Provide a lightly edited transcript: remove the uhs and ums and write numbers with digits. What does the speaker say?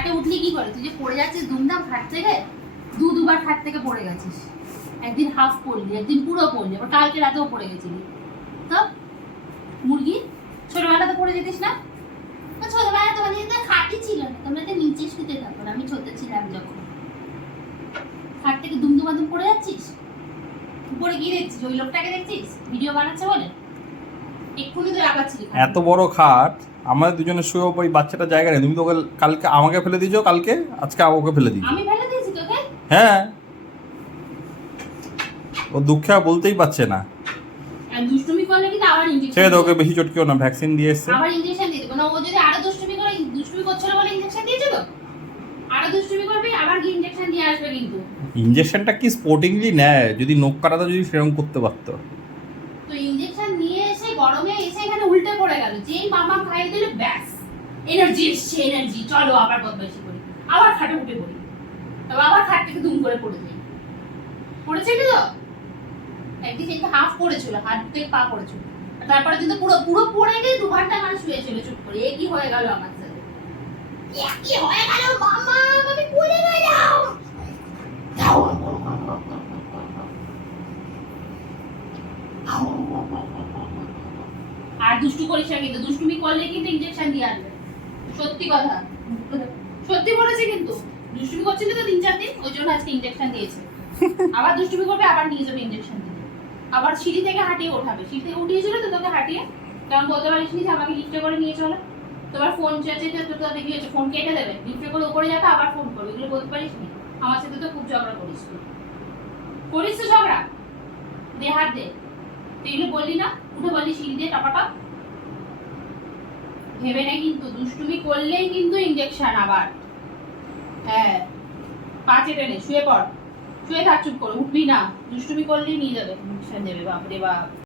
খাটে উঠলি কি করে? তুই যে পড়ে যাচ্ছিস দুমদাম খাট থেকে, দুবার খাট থেকে পড়ে গেছিস। একদিন হাফ পড়লি, একদিন পুরো পড়লি, আবার কালকে রাতেও পড়ে গেছিলি। তো মুরগি ছোটবেলাতে পড়ে যেতিস না? ছোটবেলায় তোমাদের তো খাটই ছিল না, তোমরা তো নিচে শুতে থাকো। আমি ছোট ছিলাম যখন, খাট থেকে দুমদুমাদুম পড়ে যাচ্ছিস। উপরে গিয়ে দেখছিস ওই লোকটাকে দেখছিস ভিডিও বানাচ্ছে বলে, এক্ষুনি তো রাখাচ্ছিলি। এত বড় খাট আমাদের দুজনে শুয়ে ওই বাচ্চাটা জায়গা নেই, তুমি তো ওকে কালকে আমাকে ফেলে দিয়েছো, কালকে আজকে ওকে ফেলে দিয়েছো। আমি ফেলে দিয়েছি তোকে? হ্যাঁ, ও দুঃখে আর বলতেই পারছে না। আর দুষ্টুমি করলে কিন্তু আবার ইনজেকশন ছেড়ে দাও, ওকে বেশি চটকিও না, ভ্যাকসিন দিয়ে এসছে। আবার ইনজেকশন দিয়ে দেবো না? ও যদি আরো দুষ্টুমি করে, দুষ্টুমি করছিল বলে ইনজেকশন দিয়েছে তো, আরো দুষ্টুমি করবে আবার কি ইনজেকশন দিয়ে আসবে কিন্তু। ইনজেকশনটা কি স্পোর্টিংলি নেয়? যদি নখ কাটাতে যদি সেরকম করতে পারতো। তো ইনজেকশন নিয়ে এসে গরমে এসে এখানে উল্টে পড়ে গেল, যেই মামা খাইয়ে দিল ব্যাস এনার্জি এসছে, এনার্জি, চলো আবার বদমাইশি করি, আবার খাটে উঠে পড়ি, তবে আবার খাট থেকে দুম করে পড়ে যাই। পড়েছিল তো একদিন, সেটা হাফ পড়েছিল, হাত থেকে পা পড়েছিল, তারপরে কিন্তু পুরো পুরো পড়ে গিয়ে 2 ঘন্টা মানে শুয়েছিল চুপ করে। এ কি হয়ে গেল আমার সাথে? এ কি হয়ে গেল মামা? আমি পড়ে গেলাম। আর দুষ্টু করিস না কিন্তু, দুষ্টুমি করলে কিন্তু ইনজেকশন দিয়ে আসবে, সত্যি কথা, সত্যি বলেছি কিন্তু। দুষ্টুমি করছিলি তো 3-4 দিন, ওই জন্য আজকে ইনজেকশন দিয়েছে। আবার দুষ্টুমি করবে, আবার নিয়ে যাবে ইনজেকশন দিতে, আবার সিঁড়ি থেকে হাঁটিয়ে ওঠাবে। সিঁড়ি থেকে উঠিয়েছিল তো তোকে হাঁটিয়ে, তখন বলতে পারিস নি যে আমাকে লিফটে করে নিয়ে চলো। তোমার ফোন চেয়েছে তো তোকে কি হয়েছে, ফোন কেটে দেবে, লিফটে করে উপরে যাবে আবার ফোন করবে, এগুলো বলতে পারিস নি? আমার সাথে তো খুব ঝগড়া করিস তুই, করিস তো ঝগড়া, দে হাত দে। তুই এগুলো বললি না, উঠে বললি সিঁড়ি দিয়ে টপাটপ। ভেবে না কিন্তু, দুষ্টুমি করলেই কিন্তু ইনজেকশন আবার। হ্যাঁ, পা চেটে নে, শুয়ে পড়, শুয়ে থাক চুপ করে, উঠবি না, দুষ্টুমি করলেই নিয়ে যাবে ইনজেকশন দেবে। বাপরে বাপ।